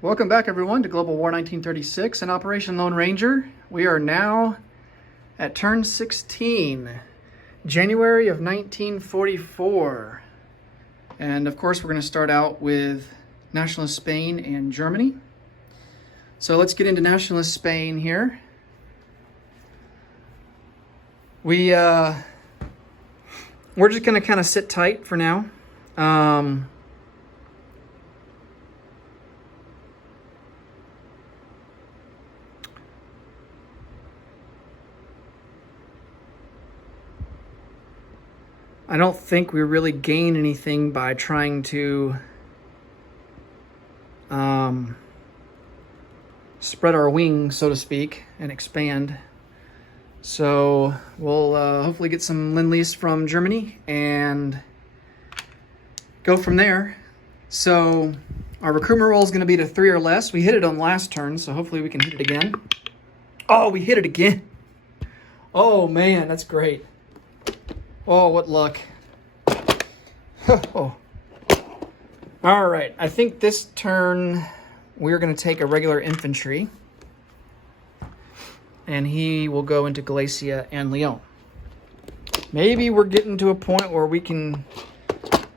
Welcome back, everyone, to Global War 1936 and Operation Lone Ranger. We are now at turn 16, January of 1944. And of course, we're going to start out with Nationalist Spain and Germany. So let's get into Nationalist Spain here. We're just going to kind of sit tight for now. I don't think we really gain anything by trying to spread our wings, so to speak, and expand. So we'll hopefully get some Lend-Lease from Germany and go from there. So our recruitment roll is going to be to 3 or less. We hit it on last turn, so hopefully we can hit it again. Oh, we hit it again. Oh, man, that's great. Oh, what luck. Oh. All right, I think this turn we're going to take a regular infantry. And he will go into Galicia and Lyon. Maybe we're getting to a point where we can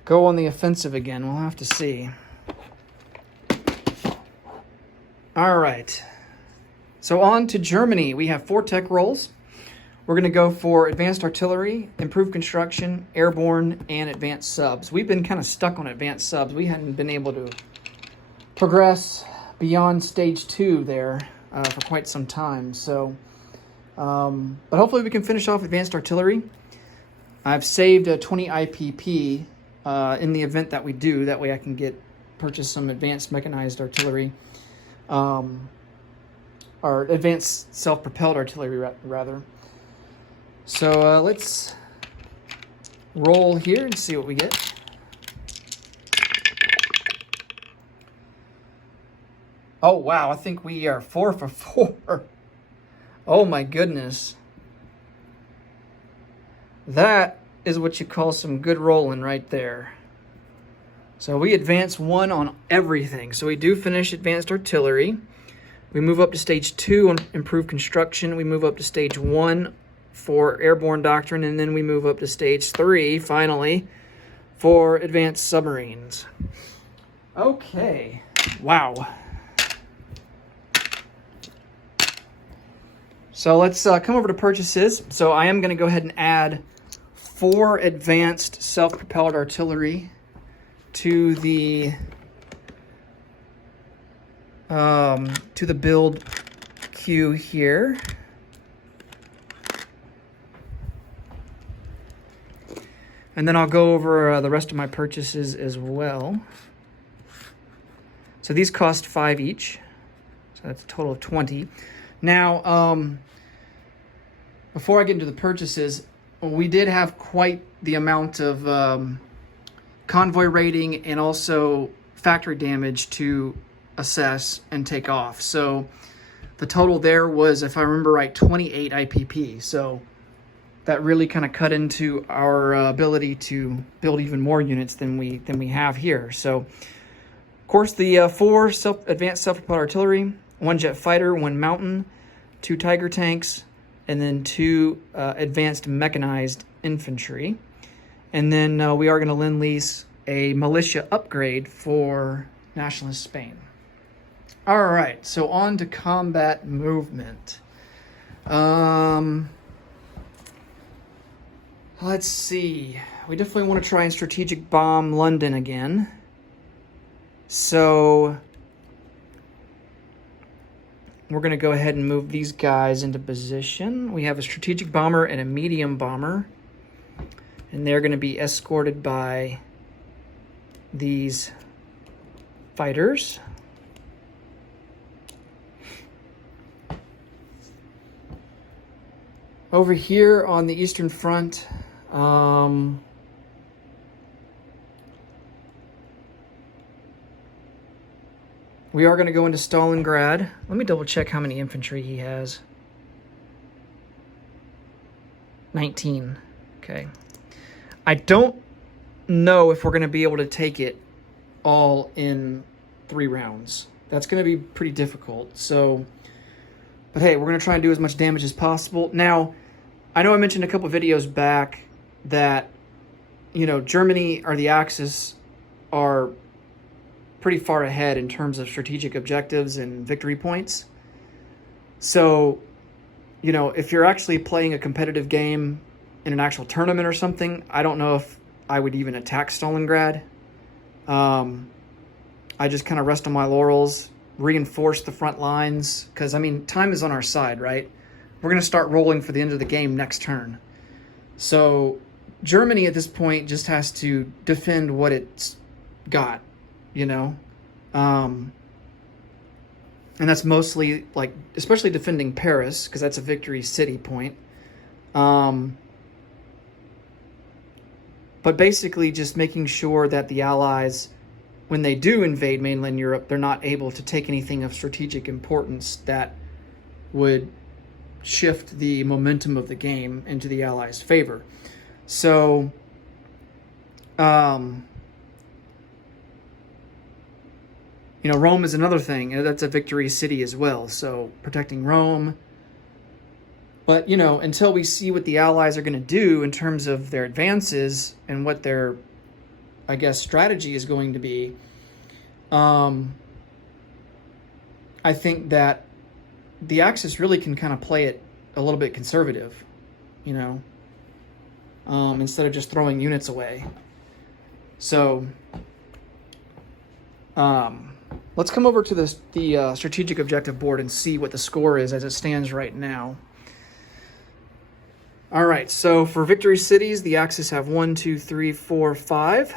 go on the offensive again. We'll have to see. All right. So on to Germany. We have 4 tech rolls. We're going to go for advanced artillery, improved construction, airborne, and advanced subs. We've been kind of stuck on advanced subs. We hadn't been able to progress beyond stage 2 there for quite some time. So, but hopefully we can finish off advanced artillery. I've saved a 20 IPP in the event that we do. That way I can purchase some advanced mechanized artillery, or advanced self-propelled artillery rather. So let's roll here and see what we get. Oh, wow, I think we are 4 for 4. Oh, my goodness. That is what you call some good rolling right there. So we advance 1 on everything. So we do finish advanced artillery. We move up to stage 2 on improved construction. We move up to stage 1 for airborne doctrine, and then we move up to stage 3, finally, for advanced submarines. Okay. Wow. So let's come over to purchases. So I am going to go ahead and add 4 advanced self-propelled artillery to the build queue here. And then I'll go over the rest of my purchases as well. So these cost 5 each. So that's a total of 20. Now, before I get into the purchases, we did have quite the amount of convoy rating and also factory damage to assess and take off. So the total there was, if I remember right, 28 IPP. So that really kind of cut into our ability to build even more units than we have here. So, of course, the 4 advanced self-propelled artillery, 1 jet fighter, 1 mountain, 2 Tiger tanks, and then 2 advanced mechanized infantry. And then we are going to Lend-Lease a militia upgrade for Nationalist Spain. All right, so on to combat movement. Let's see. We definitely want to try and strategic bomb London again. So we're going to go ahead and move these guys into position. We have a strategic bomber and a medium bomber. And they're going to be escorted by these fighters. Over here on the Eastern Front, we are going to go into Stalingrad. Let me double check how many infantry he has. 19. Okay. I don't know if we're going to be able to take it all in 3 rounds. That's going to be pretty difficult. So, but hey, we're going to try and do as much damage as possible. Now, I know I mentioned a couple videos back that, Germany or the Axis are pretty far ahead in terms of strategic objectives and victory points. So, if you're actually playing a competitive game in an actual tournament or something, I don't know if I would even attack Stalingrad. I just kind of rest on my laurels, reinforce the front lines, because, time is on our side, right? We're going to start rolling for the end of the game next turn. So Germany at this point just has to defend what it's got, and that's mostly, especially defending Paris, because that's a victory city point. But basically just making sure that the Allies, when they do invade mainland Europe, they're not able to take anything of strategic importance that would shift the momentum of the game into the Allies' favor. So, Rome is another thing. That's a victory city as well. So protecting Rome. But, until we see what the Allies are going to do in terms of their advances and what their, strategy is going to be, I think that the Axis really can kind of play it a little bit conservative, instead of just throwing units away. So, let's come over to the strategic objective board and see what the score is as it stands right now. All right, so for victory cities, the Axis have 1, 2, 3, 4, 5.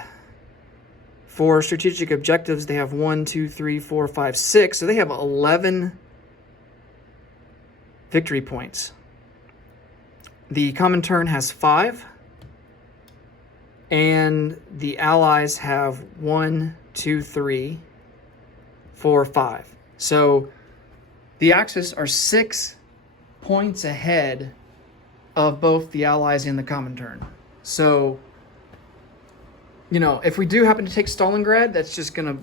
For strategic objectives, they have 1, 2, 3, 4, 5, 6. So they have 11 victory points. The Comintern has 5. And the Allies have 1, 2, 3, 4, 5. So the Axis are 6 points ahead of both the Allies and the Comintern. So, if we do happen to take Stalingrad, that's just going to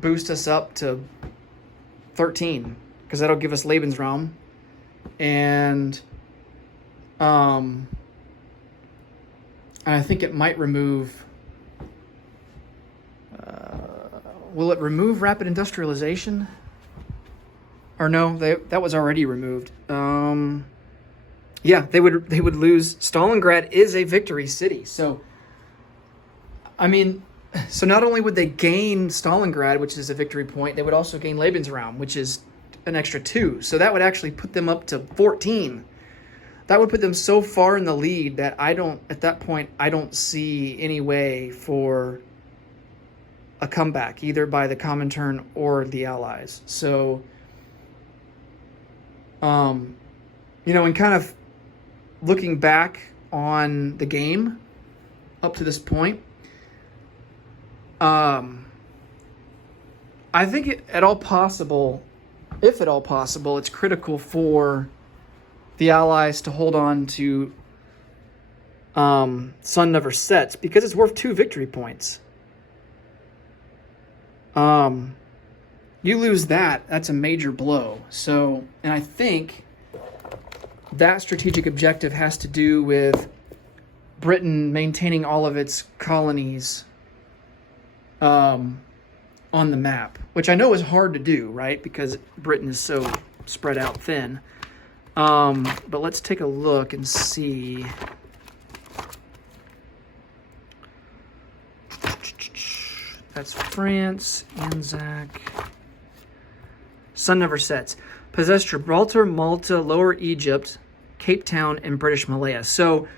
boost us up to 13, because that'll give us Lebensraum. And I think it might remove... will it remove rapid industrialization? Or no, that was already removed. Yeah, they would lose. Stalingrad is a victory city. So, so not only would they gain Stalingrad, which is a victory point, they would also gain Lebensraum, which is an extra 2. So that would actually put them up to 14. That would put them so far in the lead that at that point, I don't see any way for a comeback, either by the Comintern or the Allies. So, and kind of looking back on the game up to this point, I think if at all possible, it's critical for the Allies to hold on to Sun Never Sets, because it's worth 2 victory points. You lose that's a major blow. So, and I think that strategic objective has to do with Britain maintaining all of its colonies on the map, which I know is hard to do, right? Because Britain is so spread out thin. But let's take a look and see. That's France, Anzac. Sun Never Sets. Possessed Gibraltar, Malta, Lower Egypt, Cape Town, and British Malaya. So,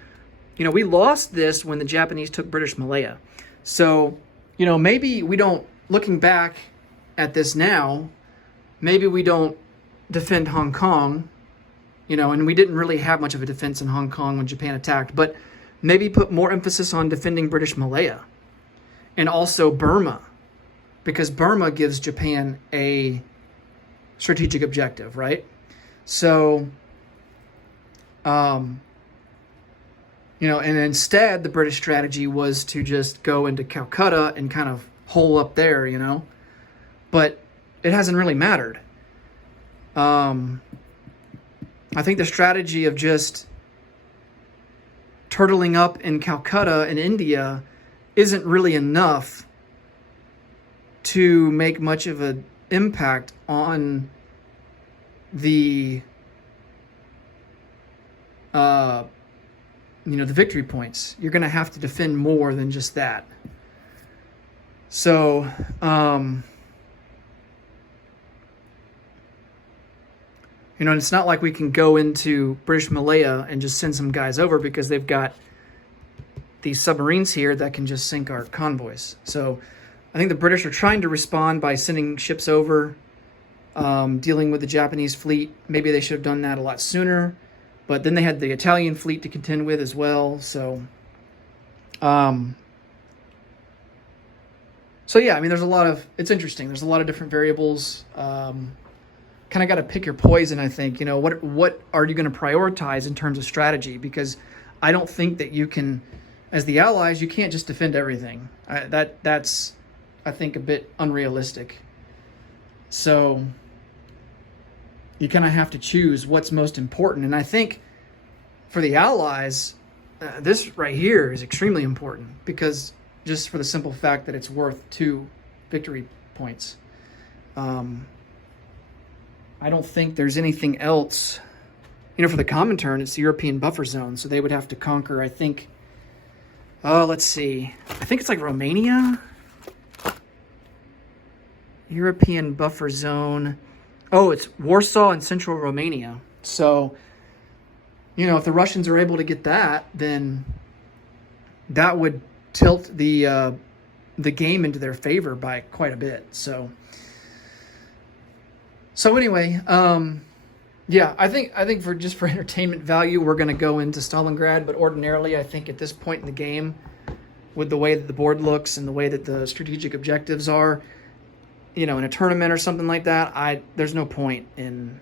we lost this when the Japanese took British Malaya. So, maybe we don't, looking back at this now, maybe we don't defend Hong Kong, and we didn't really have much of a defense in Hong Kong when Japan attacked, but maybe put more emphasis on defending British Malaya and also Burma, because Burma gives Japan a strategic objective, right? So, and instead the British strategy was to just go into Calcutta and kind of hole up there, But it hasn't really mattered. I think the strategy of just turtling up in Calcutta in India isn't really enough to make much of an impact on the the victory points. You're going to have to defend more than just that. So it's not like we can go into British Malaya and just send some guys over, because they've got these submarines here that can just sink our convoys. So I think the British are trying to respond by sending ships over, dealing with the Japanese fleet. Maybe they should have done that a lot sooner, but then they had the Italian fleet to contend with as well. So yeah, there's a lot of, it's interesting. There's a lot of different variables. Kind of got to pick your poison, I think. What are you going to prioritize in terms of strategy? Because I don't think that you can, as the Allies, you can't just defend everything. That's, I think, a bit unrealistic. So you kind of have to choose what's most important. And I think for the Allies, this right here is extremely important, because just for the simple fact that it's worth 2 victory points. I don't think there's anything else. For the Comintern, it's the European buffer zone, so they would have to conquer, I think, let's see. I think it's like Romania. European buffer zone. Oh, it's Warsaw and central Romania. So, if the Russians are able to get that, then that would tilt the game into their favor by quite a bit. So anyway, yeah, I think for entertainment value, we're going to go into Stalingrad. But ordinarily, I think at this point in the game, with the way that the board looks and the way that the strategic objectives are, in a tournament or something like that, there's no point in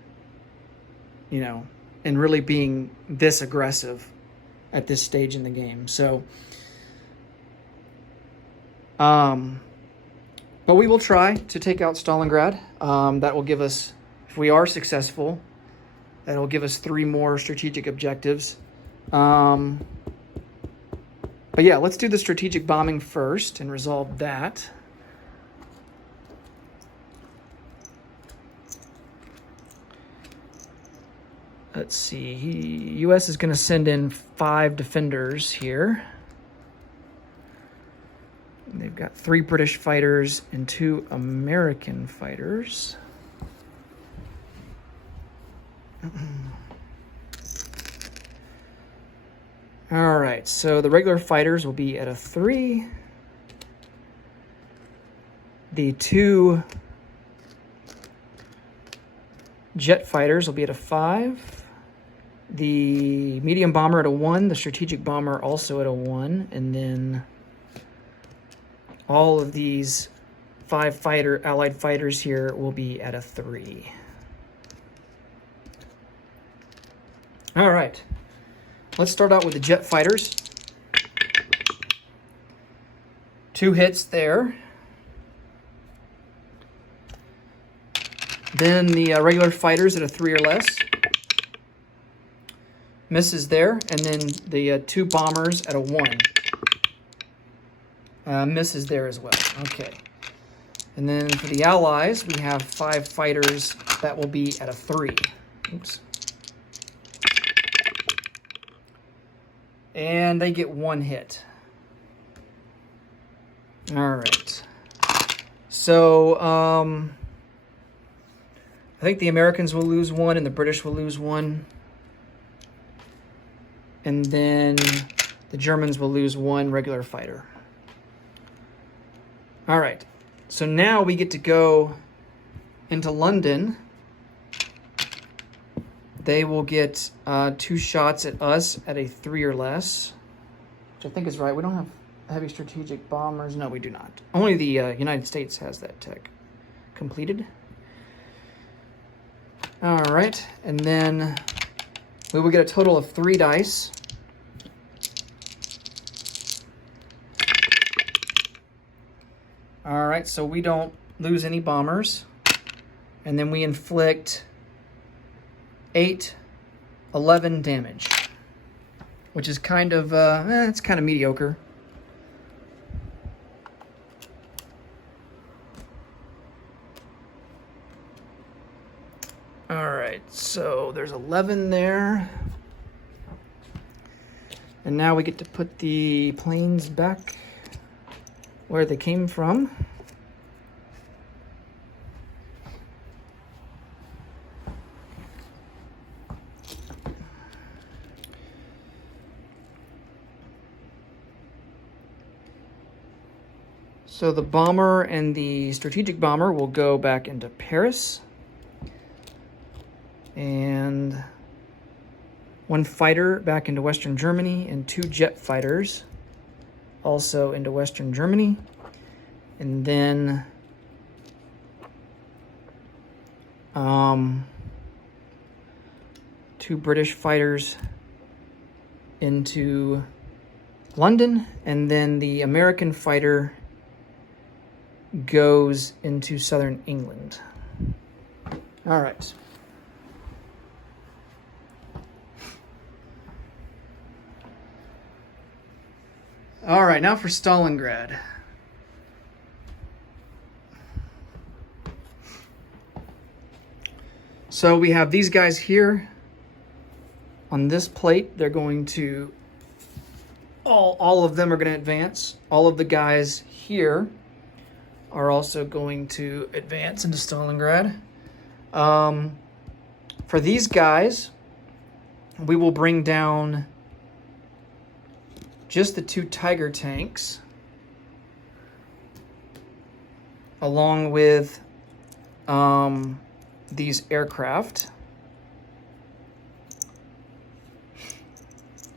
really being this aggressive at this stage in the game. So, but we will try to take out Stalingrad. That will give us, if we are successful, that will give us 3 more strategic objectives. But yeah, let's do the strategic bombing first and resolve that. Let's see. U.S. is going to send in 5 defenders here. They've got 3 British fighters and 2 American fighters. All right, so the regular fighters will be at a 3. The 2 jet fighters will be at a 5. The medium bomber at a 1. The strategic bomber also at a 1. And then all of these 5 allied fighters here will be at a 3. All right. Let's start out with the jet fighters. 2 hits there. Then the regular fighters at a 3 or less. Misses there. And then the 2 bombers at a 1. Misses there as well. Okay. And then for the Allies, we have 5 fighters that will be at a 3. Oops. And they get 1 hit. All right. So, I think the Americans will lose 1 and the British will lose 1. And then the Germans will lose 1 regular fighter. All right. So now we get to go into London. They will get 2 shots at us at a 3 or less, which I think is right. We don't have heavy strategic bombers. No, we do not. Only the United States has that tech completed. All right. And then we will get a total of 3 dice. All right. So we don't lose any bombers. And then we inflict 8, 11 damage, which is kind of, it's kind of mediocre. All right, so there's 11 there. And now we get to put the planes back where they came from. So the bomber and the strategic bomber will go back into Paris. And 1 fighter back into Western Germany, and 2 jet fighters also into Western Germany. And then 2 British fighters into London, and then the American fighter goes into southern England. All right. All right, now for Stalingrad. So we have these guys here on this plate. They're going to, all of them are going to advance. All of the guys here are also going to advance into Stalingrad. For these guys, we will bring down just the 2 Tiger tanks, along with these aircraft.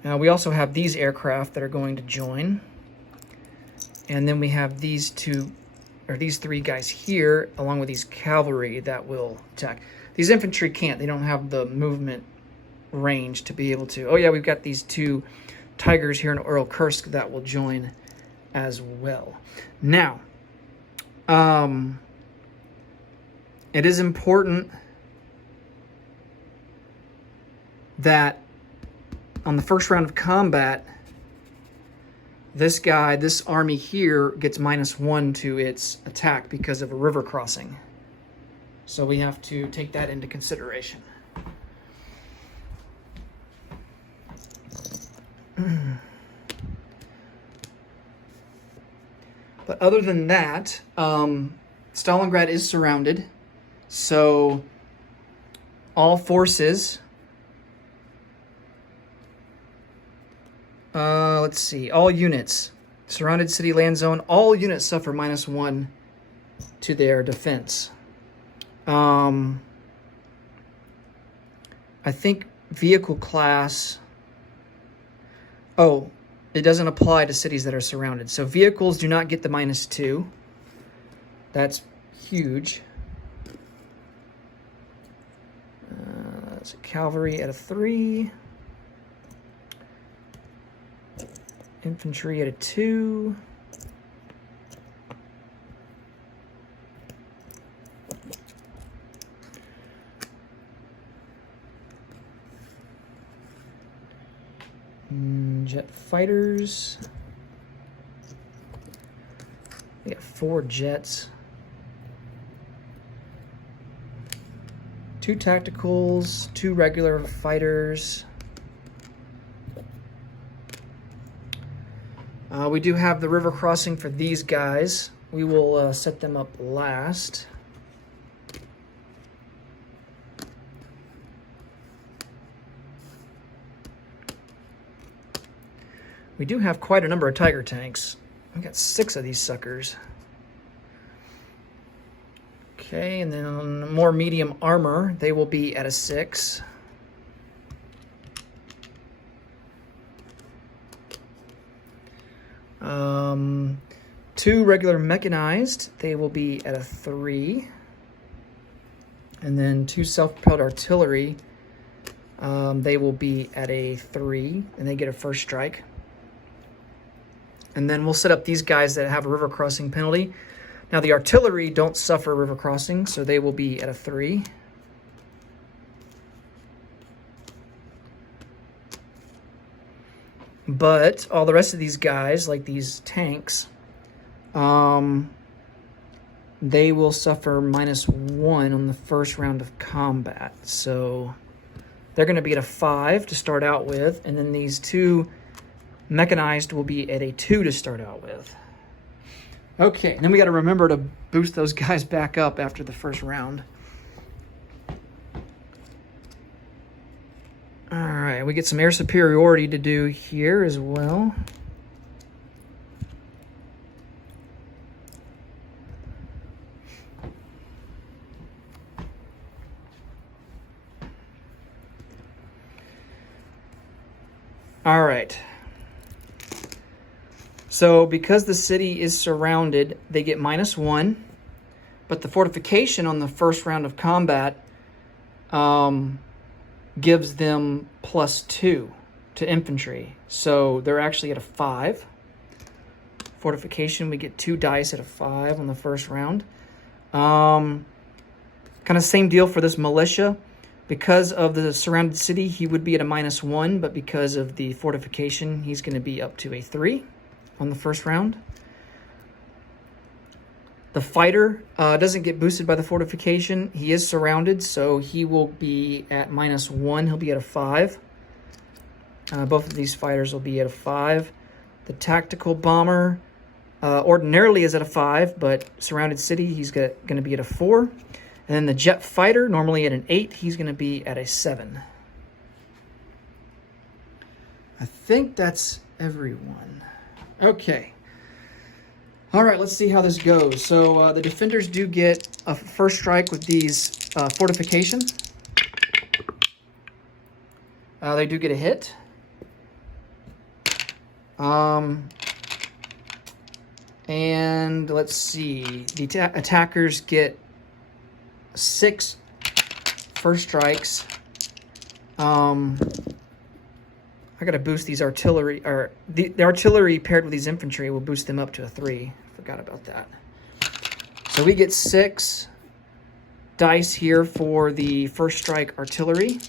Now we also have these aircraft that are going to join, and then we have these 3 guys here, along with these cavalry that will attack. These infantry can't; they don't have the movement range to be able to. Oh yeah, we've got these 2 Tigers here in Oral Kursk that will join as well. Now, it is important that on the first round of combat, this army here gets -1 to its attack because of a river crossing. So we have to take that into consideration. But other than that, Stalingrad is surrounded. So all forces, let's see, all units, surrounded city land zone, all units suffer -1 to their defense. I think vehicle class, oh, it doesn't apply to cities that are surrounded. So vehicles do not get the -2. That's huge. That's a cavalry at a 3. Infantry at a 2. Jet fighters. We got 4 jets. 2 tacticals, 2 regular fighters. We do have the river crossing for these guys. We will set them up last. We do have quite a number of Tiger tanks. We got 6 of these suckers. Okay, and then on more medium armor, they will be at a 6. Two regular mechanized, they will be at a 3. And then 2 self-propelled artillery, they will be at a 3, and they get a first strike. And then we'll set up these guys that have a river crossing penalty Now the artillery don't suffer river crossing, so they will be at a 3. But all the rest of these guys, like these tanks, they will suffer -1 on the first round of combat. So they're going to be at a 5 to start out with, and then these 2 mechanized will be at a 2 to start out with. Okay, and then we got to remember to boost those guys back up after the first round. All right, we get some air superiority to do here as well. All right. So because the city is surrounded, they get -1, but the fortification on the first round of combat gives them +2 to infantry. So they're actually at a 5. Fortification, we get 2 dice at a 5 on the first round. Kind of same deal for this militia. Because of the surrounded city, he would be at a -1, but because of the fortification, he's going to be up to a 3 on the first round. The fighter doesn't get boosted by the fortification. He is surrounded, so he will be at -1. He'll be at a 5. Both of these fighters will be at a 5. The tactical bomber ordinarily is at a 5, but surrounded city, he's going to be at a 4. And then the jet fighter, normally at an 8, he's going to be at a 7. I think that's everyone. Okay. All right, let's see how this goes. So the defenders do get a first strike with these fortifications. They do get a hit. And let's see. The attackers get 6 first strikes. I gotta boost these artillery, or the artillery paired with these infantry will boost them up to a 3. Forgot about that. So we get 6 dice here for the first strike artillery.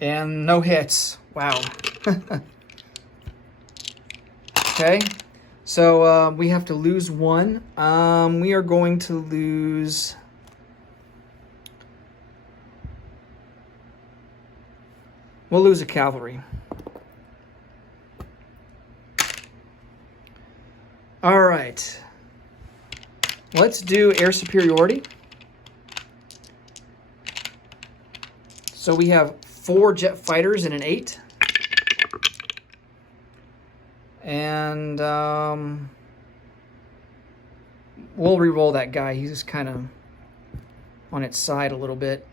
And no hits. Wow. Okay. So we have to lose 1. We are going to lose... We'll lose a cavalry. All right. Let's do air superiority. So we have 4 jet fighters and an 8. And we'll re-roll that guy. He's kind of on its side a little bit.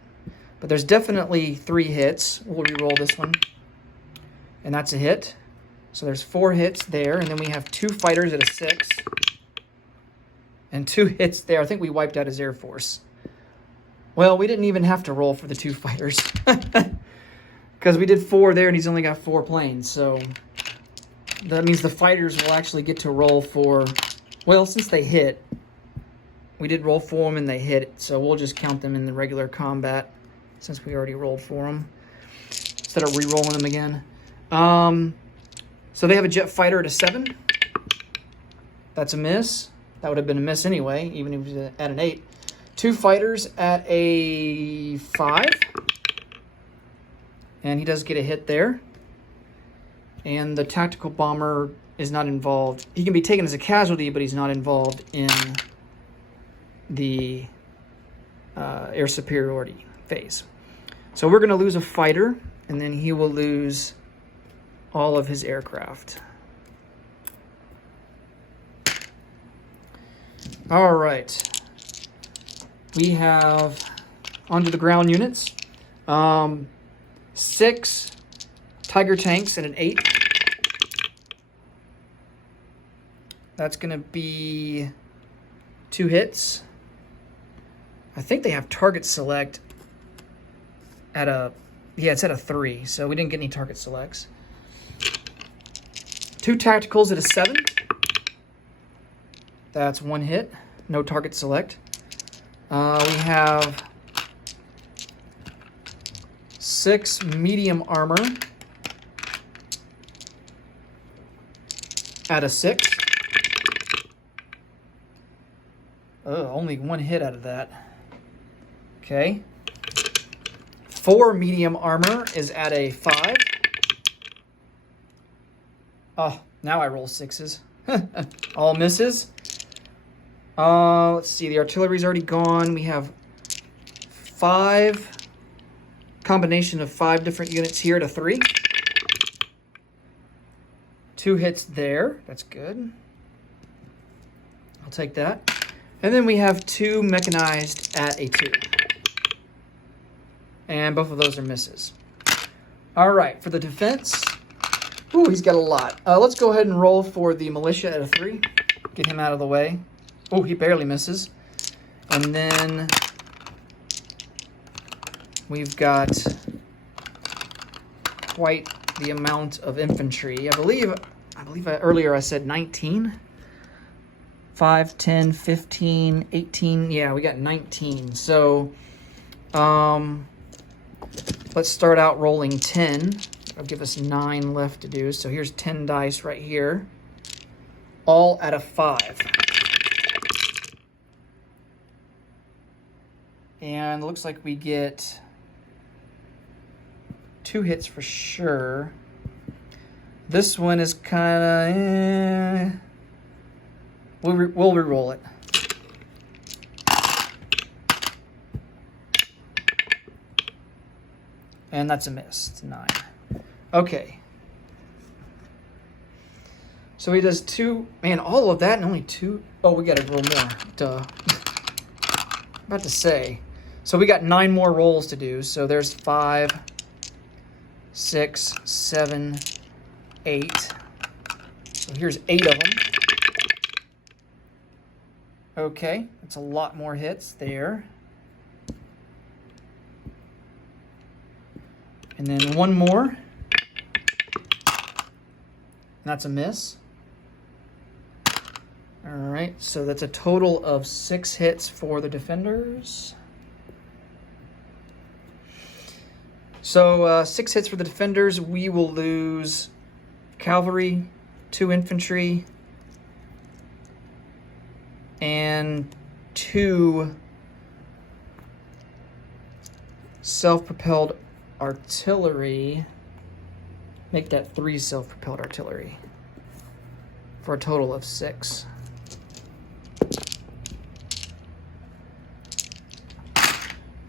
But there's definitely 3 hits. We'll re-roll this one. And that's a hit. So there's 4 hits there. And then we have 2 fighters at a 6. And 2 hits there. I think we wiped out his Air Force. Well, we didn't even have to roll for the 2 fighters. Because we did 4 there and he's only got 4 planes. So that means the fighters will actually get to roll for... Well, since they hit, we did roll for them and they hit. So we'll just count them in the regular combat, since we already rolled for them, instead of re-rolling them again. So they have a jet fighter at a 7. That's a miss. That would have been a miss anyway, even if it was at an 8. 2 fighters at a 5. And he does get a hit there. And the tactical bomber is not involved. He can be taken as a casualty, but he's not involved in the air superiority phase. So we're going to lose a fighter, and then he will lose all of his aircraft. All right. We have onto the ground units. 6 Tiger tanks and an 8. That's going to be 2 hits. I think they have target select at a... Yeah, it's at a 3, so we didn't get any target selects. 2 tacticals at a 7. That's one hit. No target select. We have 6 medium armor out of 6. Oh, only one hit out of that. Okay. 4 medium armor is at a 5. Oh, now I roll 6s. All misses. Let's see, the artillery's already gone. We have 5, combination of 5 different units here to 3. 2 hits there. That's good. I'll take that. And then we have 2 mechanized at a 2. And both of those are misses. All right, for the defense. Ooh, he's got a lot. Let's go ahead and roll for the militia at a 3. Get him out of the way. Oh, he barely misses. And then we've got quite the amount of infantry. I believe earlier I said 19. 5, 10, 15, 18. Yeah, we got 19. So let's start out rolling 10. It'll give us 9 left to do. So here's 10 dice right here. All at a 5. And it looks like we get 2 hits for sure. This one is kind of... We'll re-roll it. And that's a miss. It's a 9. Okay. So he does 2. Man, all of that and only 2. Oh, we got to roll more. Duh. About to say. So we got 9 more rolls to do. So there's 5, 6, 7, 8. So here's 8 of them. Okay, that's a lot more hits there. And then 1 more. And that's a miss. All right, so that's a total of 6 hits for the defenders. So 6 hits for the defenders. We will lose cavalry, 2 infantry, and 2 self-propelled artillery. Make that 3 self-propelled artillery for a total of 6.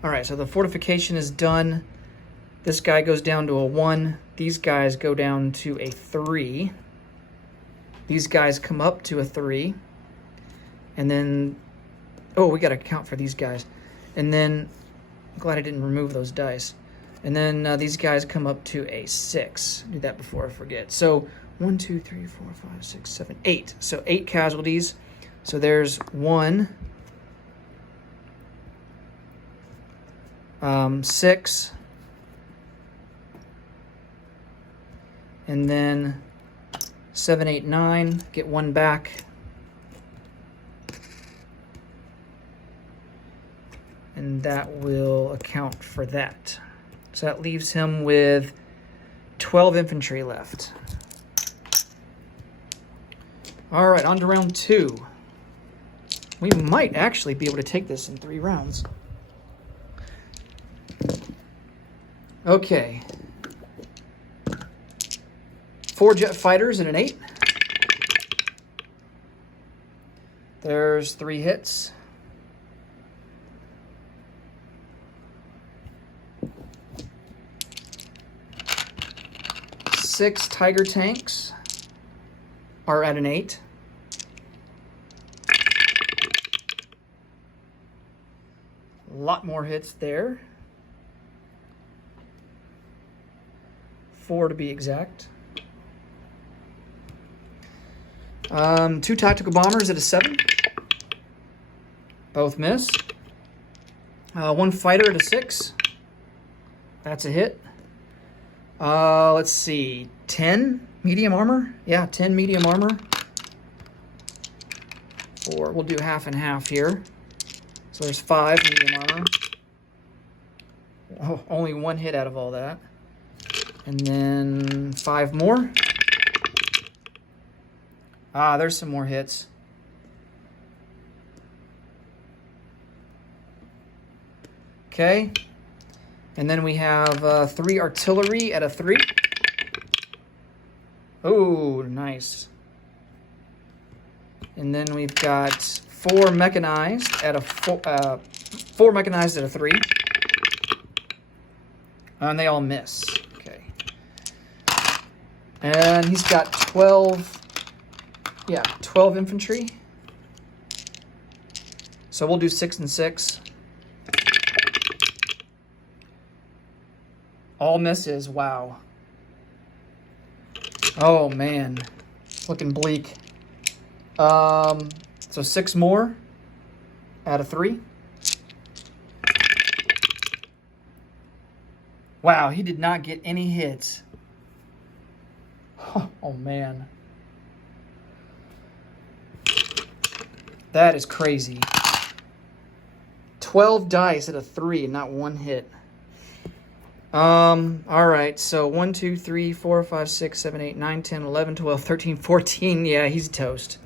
All right, so the fortification is done. This guy goes down to a 1. These guys go down to a 3. These guys come up to a 3. And then, oh, we got to count for these guys. And then, I'm glad I didn't remove those dice. And then these guys come up to a 6. Do that before I forget. So 1, 2, 3, 4, 5, 6, 7, 8. So 8 casualties. So there's 1, 6, and then 7, 8, 9. Get 1 back. And that will account for that. So that leaves him with 12 infantry left. All right, on to round 2. We might actually be able to take this in 3 rounds. Okay. 4 jet fighters and an 8. There's 3 hits. 6 Tiger tanks are at an 8. A lot more hits there. 4 to be exact. 2 tactical bombers at a 7. Both miss. 1 fighter at a 6. That's a hit. Let's see. 10 medium armor? Yeah, 10 medium armor. 4. We'll do half and half here. So there's 5 medium armor. Oh, only 1 hit out of all that. And then 5 more. Ah, there's some more hits. Okay. And then we have 3 artillery at a 3. Oh, nice. And then we've got 4 mechanized at a 4 mechanized at a 3. And they all miss. Okay. And he's got 12. Yeah, 12 infantry. So we'll do 6 and 6. All misses. Wow. Oh man, it's looking bleak. So 6 more out of 3. Wow, he did not get any hits. Oh man. That is crazy. 12 dice at a 3 and not 1 hit. Alright, so 1, 2, 3, 4, 5, 6, 7, 8, 9, 10, 11, 12, 13, 14. Yeah, he's toast.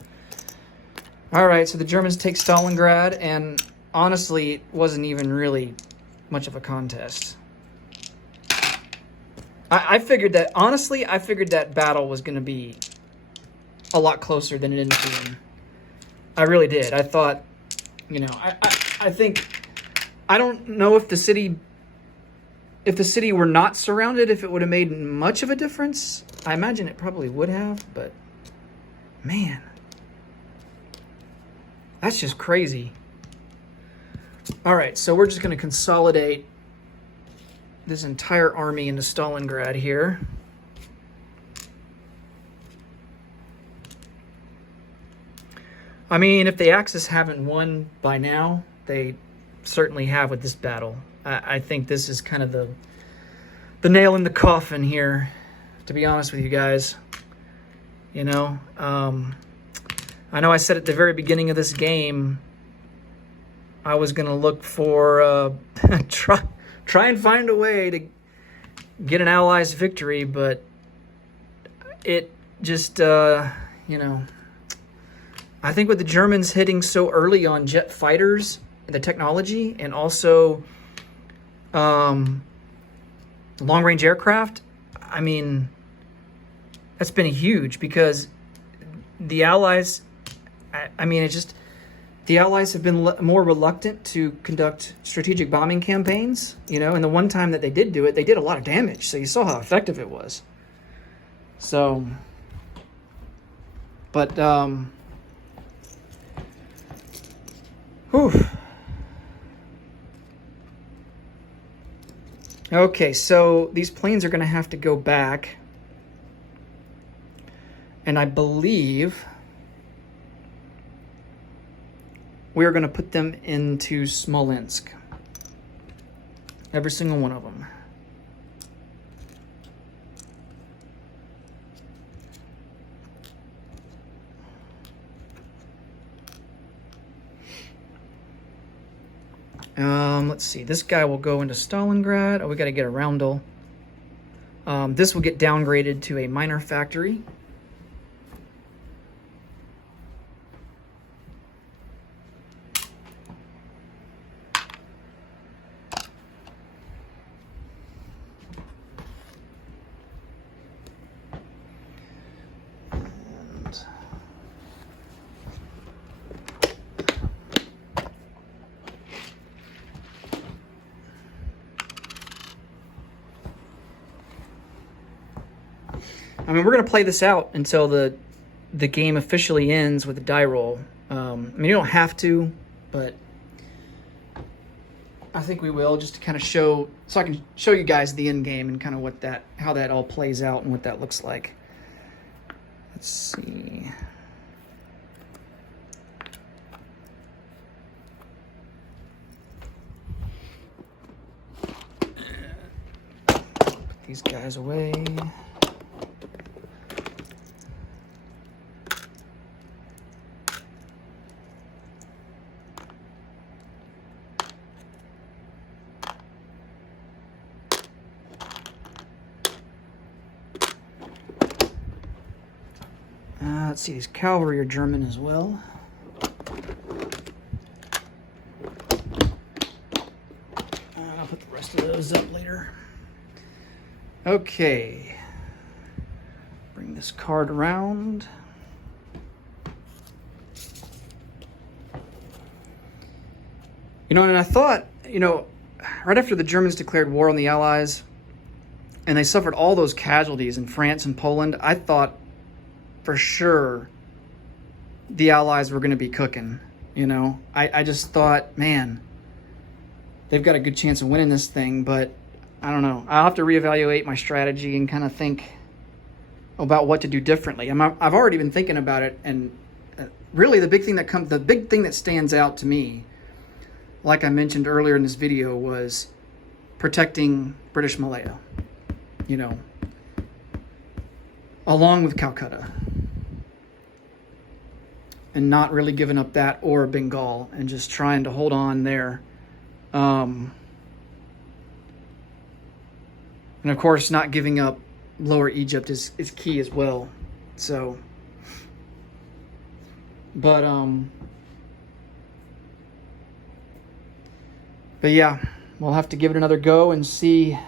Alright, so the Germans take Stalingrad, and honestly, it wasn't even really much of a contest. I figured that, honestly, I figured that battle was going to be a lot closer than it ended up being. I really did. I thought, you know, I think, I don't know if the city were not surrounded, if it would have made much of a difference. I imagine it probably would have, but man, that's just crazy. All right, so we're just going to consolidate this entire army into Stalingrad here. I mean, if the Axis haven't won by now, they certainly have with this battle. I think this is kind of the nail in the coffin here, to be honest with you guys. You know, I know I said at the very beginning of this game, I was going to look for, try and find a way to get an Allies victory, but it just, you know, I think with the Germans hitting so early on jet fighters, the technology, and also long-range aircraft, I mean, that's been huge because the Allies, I mean, it's just, the Allies have been more reluctant to conduct strategic bombing campaigns, you know, and the one time that they did do it, they did a lot of damage, so you saw how effective it was. So, but, whew. Okay, so these planes are going to have to go back. And I believe we're going to put them into Smolensk. Every single one of them. Let's see. This guy will go into Stalingrad. Oh, we got to get a roundel. This will get downgraded to a minor factory. I mean, we're going to play this out until the game officially ends with a die roll. I mean, you don't have to, but I think we will, just to kind of show, so I can show you guys the end game and kind of how that all plays out and what that looks like. Let's see. Put these guys away. Let's see, these cavalry are German as well. I'll put the rest of those up later. Okay. Bring this card around. You know, and I thought, you know, right after the Germans declared war on the Allies, and they suffered all those casualties in France and Poland, I thought for sure the Allies were going to be cooking, you know. I just thought, man, they've got a good chance of winning this thing, but I don't know. I'll have to reevaluate my strategy and kind of think about what to do differently. I've already been thinking about it, and really the big thing that stands out to me, like I mentioned earlier in this video, was protecting British Malaya, you know, along with Calcutta, and not really giving up that or Bengal and just trying to hold on there. And of course, not giving up Lower Egypt is key as well. So, but yeah, we'll have to give it another go and see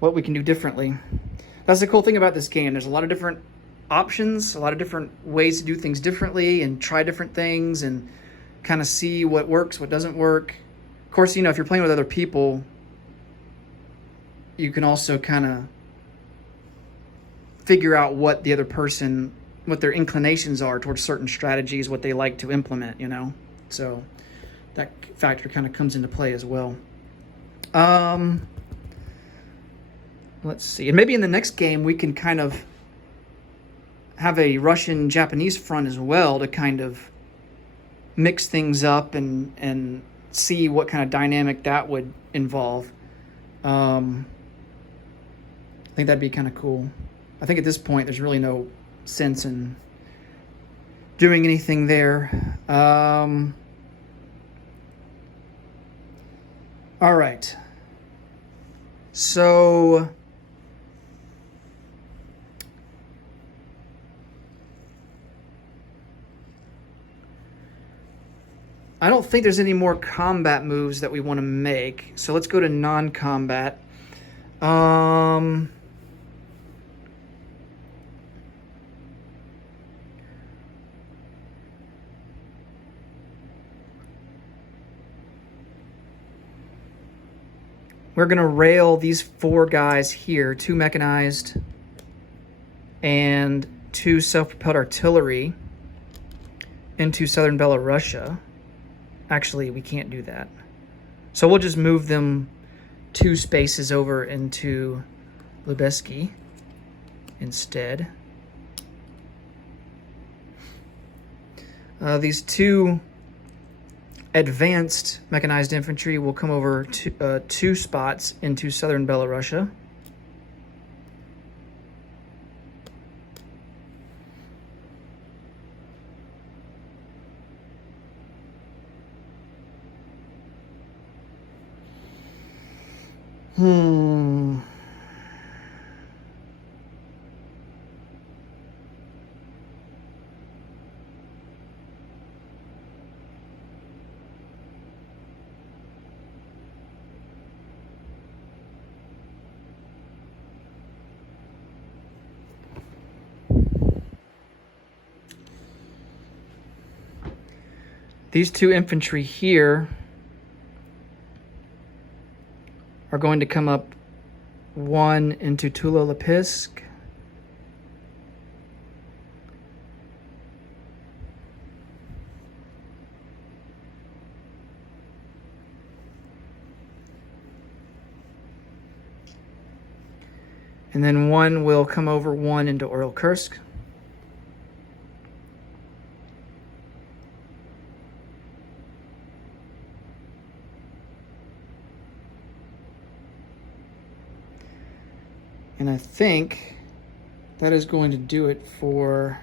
what we can do differently. That's the cool thing about this game. There's a lot of different options, a lot of different ways to do things differently and try different things and kind of see what works, what doesn't work. Of course, you know, if you're playing with other people, you can also kind of figure out what the other person, what their inclinations are towards certain strategies, what they like to implement, you know? So that factor kind of comes into play as well. Let's see. And maybe in the next game we can kind of have a Russian-Japanese front as well to kind of mix things up and see what kind of dynamic that would involve. I think that'd be kind of cool. I think at this point there's really no sense in doing anything there. All right. So I don't think there's any more combat moves that we want to make. So let's go to non-combat. We're going to rail these 4 guys here, 2 mechanized and 2 self-propelled artillery into southern Belarusia. Actually, we can't do that. So we'll just move them 2 spaces over into Lubeski instead. These 2 advanced mechanized infantry will come over to 2 spots into southern Belarusia. These 2 infantry here are going to come up 1 into Tula-Lepisk. And then 1 will come over 1 into Orel-Kursk. And I think that is going to do it for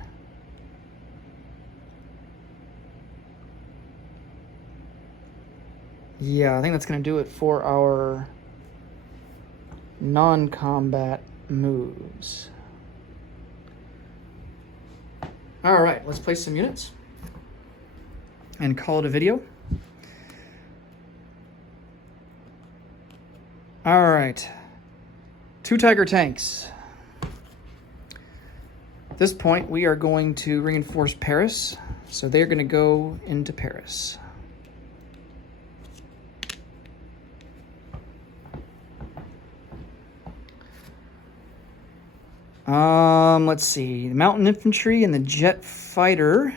I think that's going to do it for our non-combat moves. All right, let's place some units and call it a video. All right, 2 Tiger tanks. At this point, we are going to reinforce Paris. So they're going to go into Paris. Let's see. The mountain infantry and the jet fighter.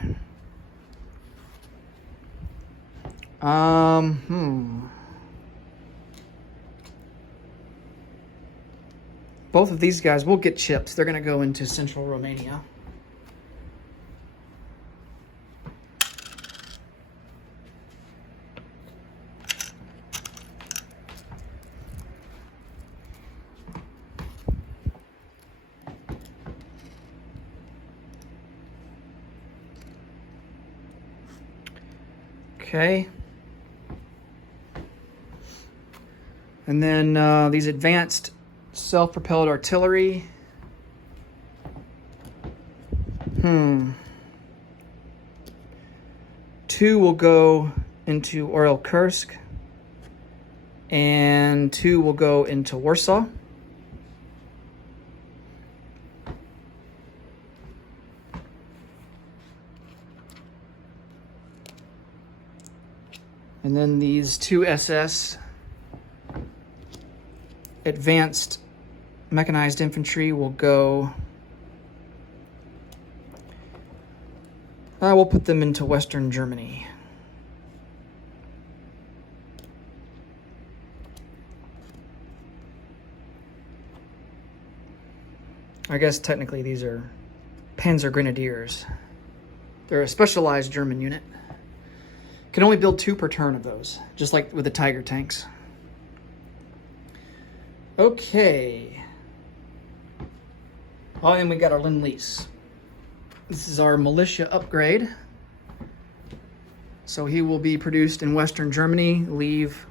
Both of these guys will get chips. They're going to go into central Romania. Okay. And then these advanced self-propelled artillery. 2 will go into Orel-Kursk, and 2 will go into Warsaw. And then these 2 SS advanced mechanized infantry will go. We'll put them into Western Germany. I guess technically these are Panzer Grenadiers. They're a specialized German unit. Can only build 2 per turn of those, just like with the Tiger tanks. Okay. Oh, and we got our Lend-Lease. This is our militia upgrade. So he will be produced in Western Germany, leave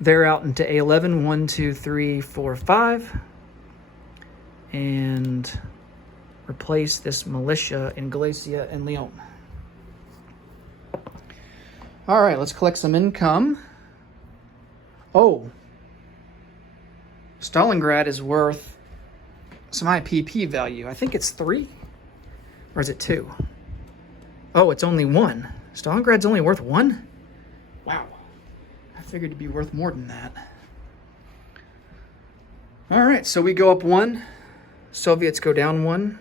there out into A11, 1, 2, 3, 4, 5, and replace this militia in Galicia and Lyon. All right, let's collect some income. Oh, Stalingrad is worth some IPP value. I think it's 3, or is it 2? Oh, it's only 1. Stalingrad's only worth 1? Wow, I figured it'd be worth more than that. All right, so we go up 1, Soviets go down 1,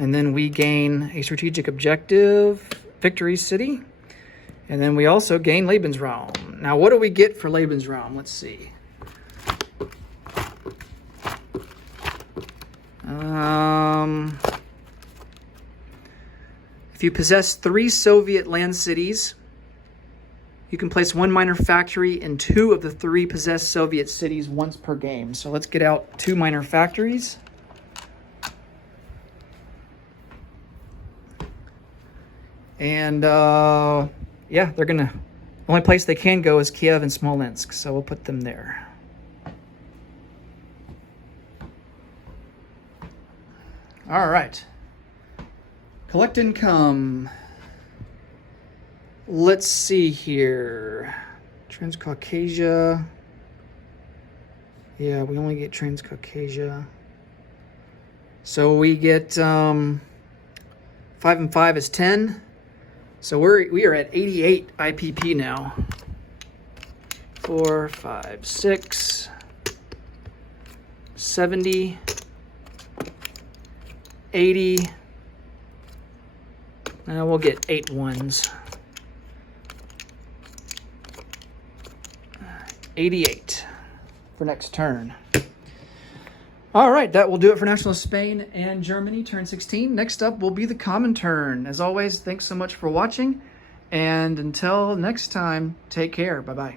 and then we gain a strategic objective, Victory City. And then we also gain Lebensraum. Now, what do we get for Lebensraum? Let's see. If you possess 3 Soviet land cities, you can place 1 minor factory in 2 of the 3 possessed Soviet cities once per game. So let's get out 2 minor factories. And yeah, they're gonna, the only place they can go is Kiev and Smolensk, so we'll put them there. All right, collect income. Let's see here. Transcaucasia. Yeah, we only get Transcaucasia. So we get 5 and 5 is 10. So we are at 88 IPP now. 4, 5, 6, 70, 80. Now we'll get 8 ones. 88 for next turn. All right, that will do it for Nationalist Spain and Germany, turn 16. Next up will be the common turn. As always, thanks so much for watching. And until next time, take care. Bye-bye.